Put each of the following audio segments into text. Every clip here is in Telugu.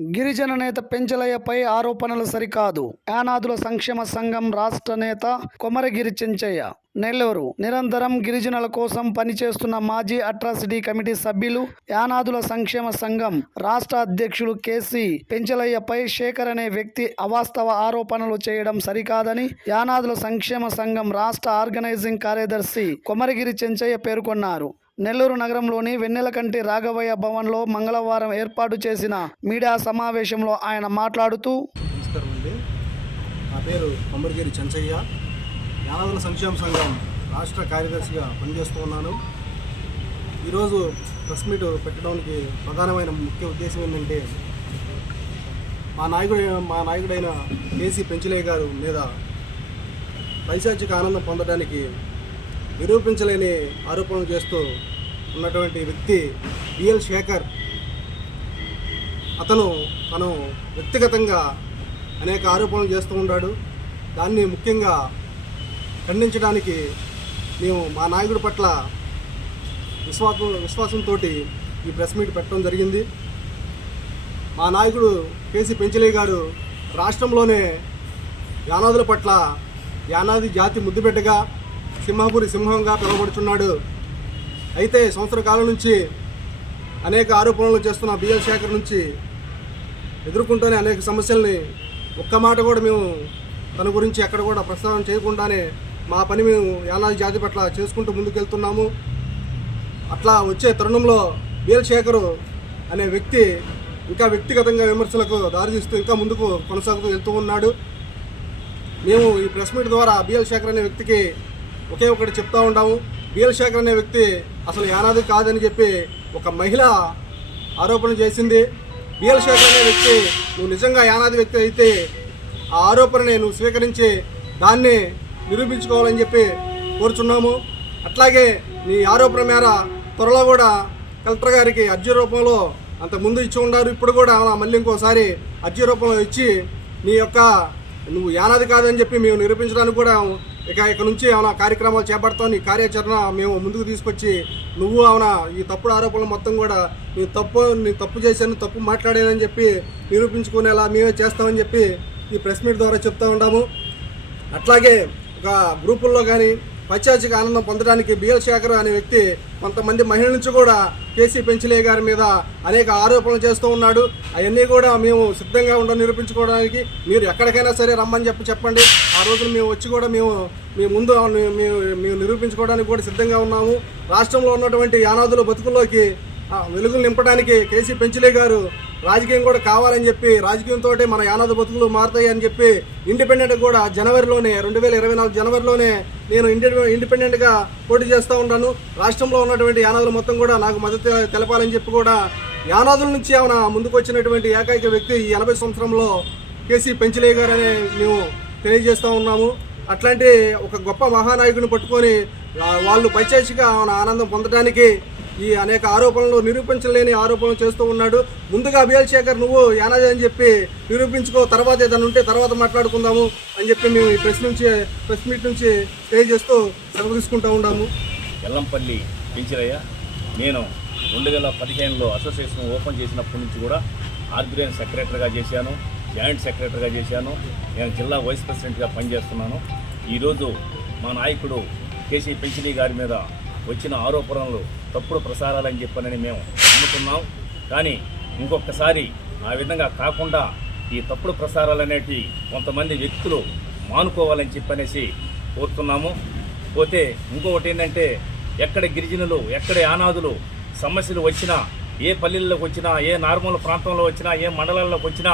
గిరిజన నేత పెంచలయ్యపై ఆరోపణలు సరికాదు. యానాదుల సంక్షేమ సంఘం రాష్ట్ర నేత కొమరగిరి చెంచయ్య నెల్లూరు. నిరంతరం గిరిజనుల కోసం పనిచేస్తున్న మాజీ అట్రాసిటీ కమిటీ సభ్యులు యానాదుల సంక్షేమ సంఘం రాష్ట్ర అధ్యక్షులు కేసీ పెంచలయ్యపై శేఖర్ అనే వ్యక్తి అవాస్తవ ఆరోపణలు చేయడం సరికాదని యానాదుల సంక్షేమ సంఘం రాష్ట్ర ఆర్గనైజింగ్ కార్యదర్శి కొమరగిరి చెంచయ్య పేర్కొన్నారు. నెల్లూరు నగరంలోని వెన్నెలకంటి రాఘవయ్య భవన్లో మంగళవారం ఏర్పాటు చేసిన మీడియా సమావేశంలో ఆయన మాట్లాడుతూ నమస్కారం అండి. నా పేరు కొమ్మరిగిరి చెంచయ్య. యానాదుల సంక్షేమ సంఘం రాష్ట్ర కార్యదర్శిగా పనిచేస్తూ ఉన్నాను. ఈరోజు ప్రెస్ మీట్ పెట్టడానికి ప్రధానమైన ముఖ్య ఉద్దేశం ఏంటంటే మా నాయకుడైన మా నాయకుడైన కేసీ పెంచలయ్య గారు మీద పైశాచిక ఆనందం పొందడానికి నిరూపించలేని ఆరోపణలు చేస్తూ ఉన్నటువంటి వ్యక్తి బిఎల్ శేఖర్. అతను తను వ్యక్తిగతంగా అనేక ఆరోపణలు చేస్తూ ఉన్నాడు. దాన్ని ముఖ్యంగా ఖండించడానికి మేము మా నాయకుడి పట్ల విశ్వాసం విశ్వాసంతో ఈ ప్రెస్ మీట్ పెట్టడం జరిగింది. మా నాయకుడు కేసీ పెంచలే గారు రాష్ట్రంలోనే యానాదుల పట్ల యానాది జాతి ముద్దుబిడ్డగా సింహపురి సింహంగా పిలువబడుచున్నాడు. అయితే సంవత్సర కాలం నుంచి అనేక ఆరోపణలు చేస్తున్న బిఎల్ శేఖర్ నుంచి ఎదుర్కొంటూనే అనేక సమస్యల్ని ఒక్క మాట కూడా మేము తన గురించి ఎక్కడ కూడా ప్రస్తావన చేయకుండానే మా పని మేము యానాది జాతి పట్ల చేసుకుంటూ ముందుకెళ్తున్నాము. అట్లా వచ్చే తరుణంలో బిఎల్ శేఖరు అనే వ్యక్తి ఇంకా వ్యక్తిగతంగా విమర్శలకు దారితీస్తూ ఇంకా ముందుకు కొనసాగుతూ వెళ్తూ ఉన్నాడు. మేము ఈ ప్రెస్ మీట్ ద్వారా బిఎల్ శేఖర్ అనే వ్యక్తికి ఒకే ఒకటి చెప్తా ఉన్నాము బిఎల్ శేఖర్ అనే వ్యక్తి అసలు యానాది కాదని చెప్పి ఒక మహిళ ఆరోపణ చేసింది. బిఎల్ శేఖర్ అనే వ్యక్తి నువ్వు నిజంగా యానాది వ్యక్తి అయితే ఆ ఆరోపణని నువ్వు స్వీకరించి దాన్ని నిరూపించుకోవాలని చెప్పి కోరుచున్నాము. అట్లాగే నీ ఆరోపణ మేర త్వరలో కూడా కలెక్టర్ గారికి అర్జీ రూపంలో అంత ముందు ఇచ్చి ఉన్నారు. ఇప్పుడు కూడా మళ్ళీ ఇంకోసారి అర్జీ రూపంలో ఇచ్చి నీ యొక్క నువ్వు యానాది కాదని చెప్పి మేము నిరూపించడానికి కూడా ఇక ఇక నుంచి ఏమైనా కార్యక్రమాలు చేపడతాం నీ కార్యాచరణ మేము ముందుకు తీసుకొచ్చి నువ్వు అవునా ఈ తప్పుడు ఆరోపణలు మొత్తం కూడా నీ తప్పు నీ తప్పు చేశాను తప్పు మాట్లాడానని చెప్పి నిరూపించుకునేలా మేమే చేస్తామని చెప్పి ఈ ప్రెస్ మీట్ ద్వారా చెప్తా ఉన్నాము. అట్లాగే ఒక గ్రూపుల్లో కానీ పశ్చాత్తిక ఆనందం పొందడానికి బిఎల్ శేఖర్ అనే వ్యక్తి కొంతమంది మహిళల నుంచి కూడా కేసీ పెంచలే గారి మీద అనేక ఆరోపణలు చేస్తూ ఉన్నాడు. అవన్నీ కూడా మేము సిద్ధంగా ఉండ నిరూపించుకోవడానికి మీరు ఎక్కడికైనా సరే రమ్మని చెప్పి చెప్పండి. ఆ రోజున మేము వచ్చి కూడా మేము మీ ముందు మేము మేము నిరూపించుకోవడానికి కూడా సిద్ధంగా ఉన్నాము. రాష్ట్రంలో ఉన్నటువంటి యానాదుల బతుకుల్లోకి వెలుగులు నింపడానికి కేసీ పెంచలే గారు రాజకీయం కూడా కావాలని చెప్పి రాజకీయంతో మన యానాద బతుకులు మారుతాయి అని చెప్పి ఇండిపెండెంట్ కూడా జనవరిలోనే రెండు వేల ఇరవై నాలుగు జనవరిలోనే నేను ఇండి ఇండిపెండెంట్గా పోటీ చేస్తూ ఉంటాను రాష్ట్రంలో ఉన్నటువంటి యానాదులు మొత్తం కూడా నాకు మద్దతు తెలపాలని చెప్పి కూడా యానాదుల నుంచి ఆమె ముందుకు వచ్చినటువంటి ఏకైక వ్యక్తి ఈ ఎనభై సంవత్సరంలో కేసీ పెంచలే గారు అని మేము తెలియజేస్తూ ఉన్నాము. అట్లాంటి ఒక గొప్ప మహానాయకుని పట్టుకొని వాళ్ళు వాళ్ళు ఆమె ఆనందం పొందడానికి ఈ అనేక ఆరోపణలు నిరూపించలేని ఆరోపణలు చేస్తూ ఉన్నాడు. ముందుగా అభియాల్ శేఖర్ నువ్వు యానాది అని చెప్పి నిరూపించుకో తర్వాత ఏదైనా ఉంటే తర్వాత మాట్లాడుకుందాము అని చెప్పి మేము ఈ ప్రెస్ నుంచి ప్రెస్ మీట్ నుంచి తెలియజేస్తూ సెలవు తీసుకుంటూ ఉన్నాము. ఎల్లంపల్లి పెంచిరయ్య నేను రెండు వేల పదిహేనులో అసోసియేషన్ ఓపెన్ చేసినప్పటి నుంచి కూడా ఆర్గనైజ్ సెక్రటరీగా చేశాను జాయింట్ సెక్రటరీగా చేశాను నేను జిల్లా వైస్ ప్రెసిడెంట్గా పనిచేస్తున్నాను. ఈరోజు మా నాయకుడు కేసీ పెంచిలి గారి మీద వచ్చిన ఆరోపణలు తప్పుడు ప్రసారాలని చెప్పనని మేము నమ్ముతున్నాం. కానీ ఇంకొకసారి ఆ విధంగా కాకుండా ఈ తప్పుడు ప్రసారాలు అనేటివి కొంతమంది వ్యక్తులు మానుకోవాలని చెప్పనేసి కోరుతున్నాము. పోతే ఇంకొకటి ఏంటంటే ఎక్కడ గిరిజనులు ఎక్కడ యానాదులు సమస్యలు వచ్చినా ఏ పల్లెల్లోకి వచ్చినా ఏ నార్మల్ ప్రాంతంలో వచ్చినా ఏ మండలాల్లోకి వచ్చినా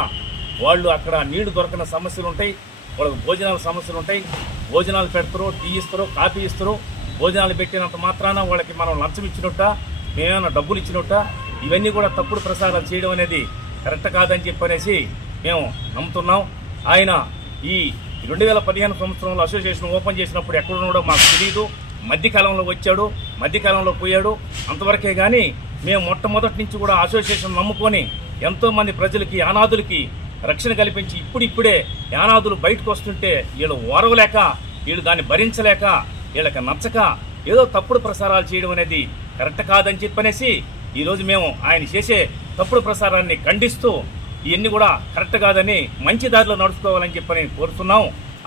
వాళ్ళు అక్కడ నీళ్ళు దొరకని సమస్యలు ఉంటాయి వాళ్ళకి భోజనాల సమస్యలు ఉంటాయి భోజనాలు పెడతారు టీ ఇస్తారు కాఫీ ఇస్తారు భోజనాలు పెట్టినంత మాత్రాన వాళ్ళకి మనం లంచం ఇచ్చినట్ట మేమేమైనా డబ్బులు ఇచ్చినట్ట ఇవన్నీ కూడా తప్పుడు ప్రసారాలు చేయడం అనేది కరెక్ట్ కాదని చెప్పనేసి మేము నమ్ముతున్నాం. ఆయన ఈ రెండు వేల పదిహేను సంవత్సరంలో అసోసియేషన్ ఓపెన్ చేసినప్పుడు ఎక్కడున్నాడో మాకు తెలియదు మధ్యకాలంలో వచ్చాడు మధ్యకాలంలో పోయాడు. అంతవరకే కానీ మేము మొట్టమొదటి నుంచి కూడా అసోసియేషన్ నమ్ముకొని ఎంతోమంది ప్రజలకి అనాథులకి రక్షణ కల్పించి ఇప్పుడిప్పుడే యానాదులు బయటకు వస్తుంటే వీళ్ళు ఓరవలేక వీళ్ళు దాన్ని భరించలేక వీళ్ళకి నచ్చక ఏదో తప్పుడు ప్రసారాలు చేయడం అనేది కరెక్ట్ కాదని చెప్పనేసి ఈరోజు మేము ఆయన చేసే తప్పుడు ప్రసారాన్ని ఖండిస్తూ ఇవన్నీ కూడా కరెక్ట్ కాదని మంచి దారిలో నడుచుకోవాలని చెప్పని కోరుతున్నాం.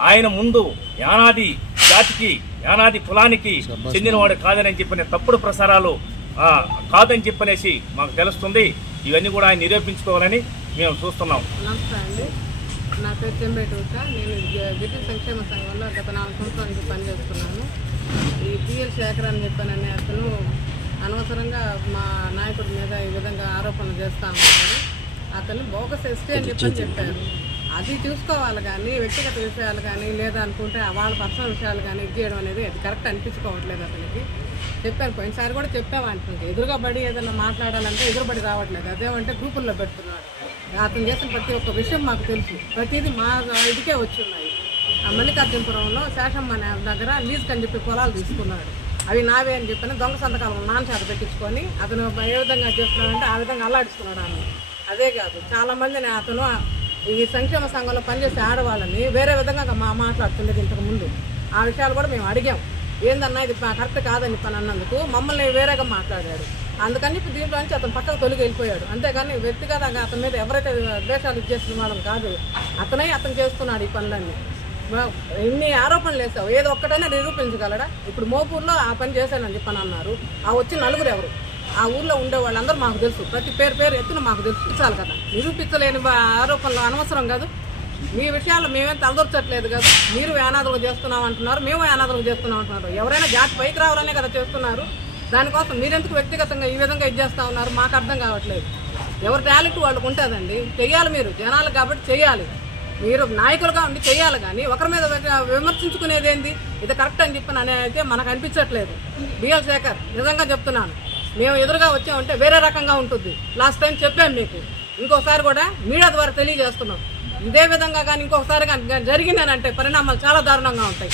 ఆయన ముందు యానాది జాతికి యానాది కులానికి చెందినవాడు కాదని చెప్పిన తప్పుడు ప్రసారాలు కాదని చెప్పనేసి మాకు తెలుస్తుంది. ఇవన్నీ కూడా ఆయన నిరూపించుకోవాలని మేము చూస్తున్నాం. నమస్తే నా పేరు చెంబేటి ఉష నేను గిరిజన సంక్షేమ సంఘంలో గత నాలుగు సంవత్సరాల నుంచి పనిచేస్తున్నాను ఈ పిఎల్ శేఖర్ అని చెప్పానని అతను అనవసరంగా మా నాయకుడి మీద ఈ విధంగా ఆరోపణలు చేస్తా ఉన్నాడు. అతను బోగస్ ఎస్టీ అని చెప్పని చెప్పారు. అది చూసుకోవాలి కానీ వ్యక్తిగత విషయాలు కానీ లేదా అనుకుంటే వాళ్ళ పర్సనల్ విషయాలు కానీ ఇది చేయడం అనేది అది కరెక్ట్ అనిపించుకోవట్లేదు అతనికి. చెప్పాను పోయినసారి కూడా చెప్పాము అంటుంది ఎదురుగా పడి ఏదైనా మాట్లాడాలంటే ఎదురుబడి రావట్లేదు. అదేమంటే గ్రూపుల్లో పెడుతున్నాడు. అతను చేసిన ప్రతి ఒక్క విషయం మాకు తెలుసు. ప్రతిదీ మా ఇదికే వచ్చి ఉన్నాయి ఆ మల్లికార్జునపురంలో శేషమ్మ అనే దగ్గర లీజ్ అని చెప్పి పొలాలు తీసుకున్నాడు. అవి నావే అని చెప్పిన దొంగ సంతకాలు నాన్న చేత పెట్టించుకొని అతను ఏ విధంగా చేస్తున్నాడంటే ఆ విధంగా అల్లాడిస్తున్నాడు ఆమె. అదే కాదు చాలా మందిని అతను ఈ సంక్షేమ సంఘంలో పనిచేసే ఆడవాళ్ళని వేరే విధంగా మా మాట్లాడుతుండేది ఇంతకుముందు ఆ విషయాలు కూడా మేము అడిగాం. ఏందన్నా ఇది కరెక్ట్ కాదని పని అన్నందుకు మమ్మల్ని వేరేగా మాట్లాడాడు. అందుకని ఇప్పుడు దీంట్లో నుంచి అతను పక్కకు తొలగి వెళ్ళిపోయాడు అంతేగాని వ్యక్తిగతంగా అతని మీద ఎవరైతే ద్వేషాలు ఇచ్చేస్తున్న కాదు అతనే అతను చేస్తున్నాడు ఈ పనులన్నీ. ఎన్ని ఆరోపణలు వేసావు ఏదో ఒక్కటైనా నిరూపించగలడా? ఇప్పుడు మోపూర్లో ఆ పని చేశానని చెప్పని అన్నారు. ఆ వచ్చిన నలుగురు ఎవరు? ఆ ఊర్లో ఉండే వాళ్ళందరూ మాకు తెలుసు. ప్రతి పేరు పేరు ఎత్తున మాకు తెలుసు. చాలు కదా. నిరూపించలేని ఆరోపణలు అనవసరం కాదు. మీ విషయాలు మేమేం తలదొరచట్లేదు కదా. మీరు యానాదులు చేస్తున్నాం అంటున్నారు మేము యానాదులు చేస్తున్నాం అంటున్నారు ఎవరైనా జాతి పైకి రావాలనే కదా చేస్తున్నారు. దానికోసం మీరెందుకు వ్యక్తిగతంగా ఈ విధంగా ఇది చేస్తా ఉన్నారు? మాకు అర్థం కావట్లేదు. ఎవరి టాలెంట్ వాళ్ళకు ఉంటుందండి. చెయ్యాలి మీరు. జనాలు కాబట్టి చెయ్యాలి. మీరు నాయకులుగా ఉండి చేయాలి కానీ ఒకరి మీద విమర్శించుకునేది ఏంది ఇది కరెక్ట్ అని చెప్పి అయితే మనకు అనిపించట్లేదు. బిఎల్ శేఖర్ నిజంగా చెప్తున్నాను. మేము ఎదురుగా వచ్చామంటే వేరే రకంగా ఉంటుంది. లాస్ట్ టైం చెప్పాము మీకు. ఇంకోసారి కూడా మీడియా ద్వారా తెలియజేస్తున్నాం. ఇదే విధంగా కానీ ఇంకొకసారి కానీ జరిగిందనంటే పరిణామాలు చాలా దారుణంగా ఉంటాయి.